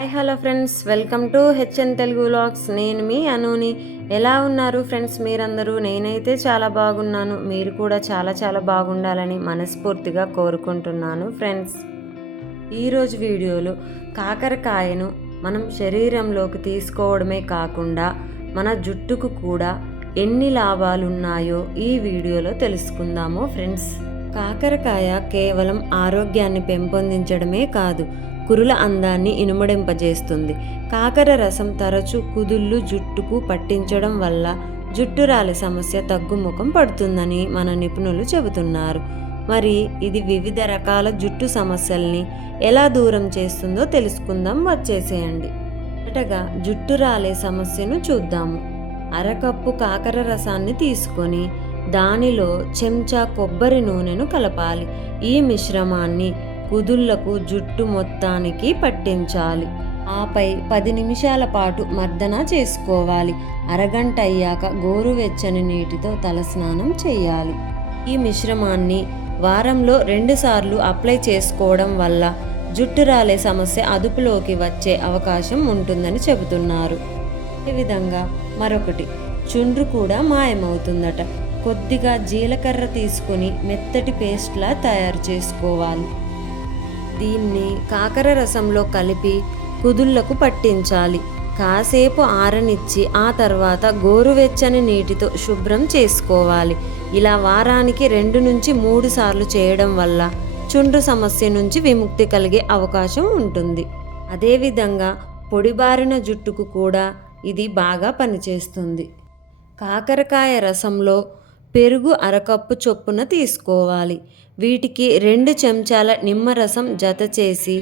Hi hello friends, welcome to HN Telugu vlogs. నేను మీ అనుని. ఎలా ఉన్నారు ఫ్రెండ్స్ మీరందరూ? నేనైతే చాలా బాగున్నాను. మీరు కూడా చాలా చాలా బాగుండాలని మనస్ఫూర్తిగా కోరుకుంటున్నాను ఫ్రెండ్స్. ఈరోజు వీడియోలో కాకరకాయను మనం శరీరంలోకి తీసుకోవడమే కాకుండా మన జుట్టుకు కూడా ఎన్ని లాభాలు ఉన్నాయో ఈ వీడియోలో తెలుసుకుందాము ఫ్రెండ్స్. కాకరకాయ కేవలం ఆరోగ్యాన్ని పెంపొందించడమే కాదు, కురుల అందాన్ని ఇనుమడింపజేస్తుంది. కాకర రసం తరచు కుదుళ్ళు జుట్టుకు పట్టించడం వల్ల జుట్టు రాలి సమస్య తగ్గుముఖం పడుతుందని మన నిపుణులు చెబుతున్నారు. మరి ఇది వివిధ రకాల జుట్టు సమస్యల్ని ఎలా దూరం చేస్తుందో తెలుసుకుందాం, వచ్చేసేయండి. మొదటగా జుట్టు రాలే సమస్యను చూద్దాము. అరకప్పు కాకర రసాన్ని తీసుకొని దానిలో చెంచా కొబ్బరి నూనెను కలపాలి. ఈ మిశ్రమాన్ని కుదుళ్లకు జుట్టు మొత్తానికి పట్టించాలి. ఆపై 10 నిమిషాల పాటు మర్దన చేసుకోవాలి. అరగంట అయ్యాక గోరువెచ్చని నీటితో తలస్నానం చేయాలి. ఈ మిశ్రమాన్ని వారంలో 2 సార్లు అప్లై చేసుకోవడం వల్ల జుట్టు రాలే సమస్య అదుపులోకి వచ్చే అవకాశం ఉంటుందని చెబుతున్నారు. అదేవిధంగా మరొకటి, చుండ్రు కూడా మాయమవుతుందట. కొద్దిగా జీలకర్ర తీసుకుని మెత్తటి పేస్ట్లా తయారు చేసుకోవాలి. దీన్ని కాకర రసంలో కలిపి కుదుళ్లకు పట్టించాలి. కాసేపు ఆరనిచ్చి ఆ తర్వాత గోరువెచ్చని నీటితో శుభ్రం చేసుకోవాలి. ఇలా వారానికి 2 నుంచి 3 సార్లు చేయడం వల్ల చుండ్రు సమస్య నుంచి విముక్తి కలిగే అవకాశం ఉంటుంది. అదేవిధంగా పొడిబారిన జుట్టుకు కూడా ఇది బాగా పనిచేస్తుంది. కాకరకాయ రసంలో పెరుగు అరకప్పు చొప్పున తీసుకోవాలి. వీటికి 2 చెంచాల నిమ్మరసం జత చేసి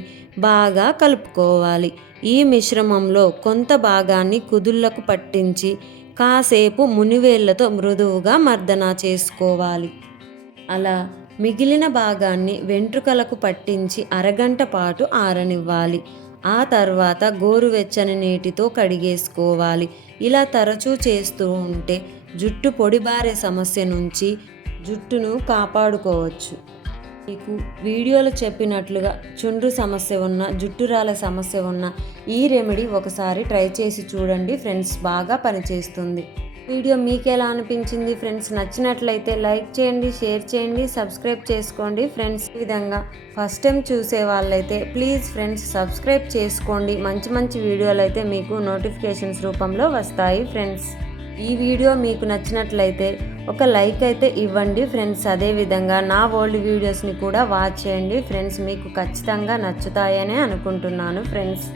బాగా కలుపుకోవాలి. ఈ మిశ్రమంలో కొంత భాగాన్ని కుదుళ్లకు పట్టించి కాసేపు మునివేళ్లతో మృదువుగా మర్దన చేసుకోవాలి. అలా మిగిలిన భాగాన్ని వెంట్రుకలకు పట్టించి అరగంట పాటు ఆరనివ్వాలి. ఆ తర్వాత గోరువెచ్చని నీటితో కడిగేసుకోవాలి. ఇలా తరచూ చేస్తూ ఉంటే జుట్టు పొడిబారే సమస్య నుంచి జుట్టును కాపాడుకోవచ్చు. మీకు వీడియోలో చెప్పినట్లుగా చుండ్రు సమస్య ఉన్న, జుట్టు రాల సమస్య ఉన్న ఈ రెమెడీ ఒకసారి ట్రై చేసి చూడండి ఫ్రెండ్స్, బాగా పనిచేస్తుంది. వీడియో మీకు ఎలా అనిపించింది ఫ్రెండ్స్? నచ్చినట్లయితే లైక్ చేయండి, షేర్ చేయండి, సబ్స్క్రైబ్ చేసుకోండి ఫ్రెండ్స్. ఈ విధంగా ఫస్ట్ టైం చూసే వాళ్ళైతే ప్లీజ్ ఫ్రెండ్స్ సబ్స్క్రైబ్ చేసుకోండి. మంచి మంచి వీడియోలు అయితే మీకు నోటిఫికేషన్స్ రూపంలో వస్తాయి ఫ్రెండ్స్. ఈ వీడియో మీకు నచ్చినట్లయితే ఒక లైక్ అయితే ఇవ్వండి ఫ్రెండ్స్. అదేవిధంగా నా ఓల్డ్ వీడియోస్ని కూడా వాచ్ చేయండి ఫ్రెండ్స్. మీకు ఖచ్చితంగా నచ్చుతాయనే అనుకుంటున్నాను ఫ్రెండ్స్.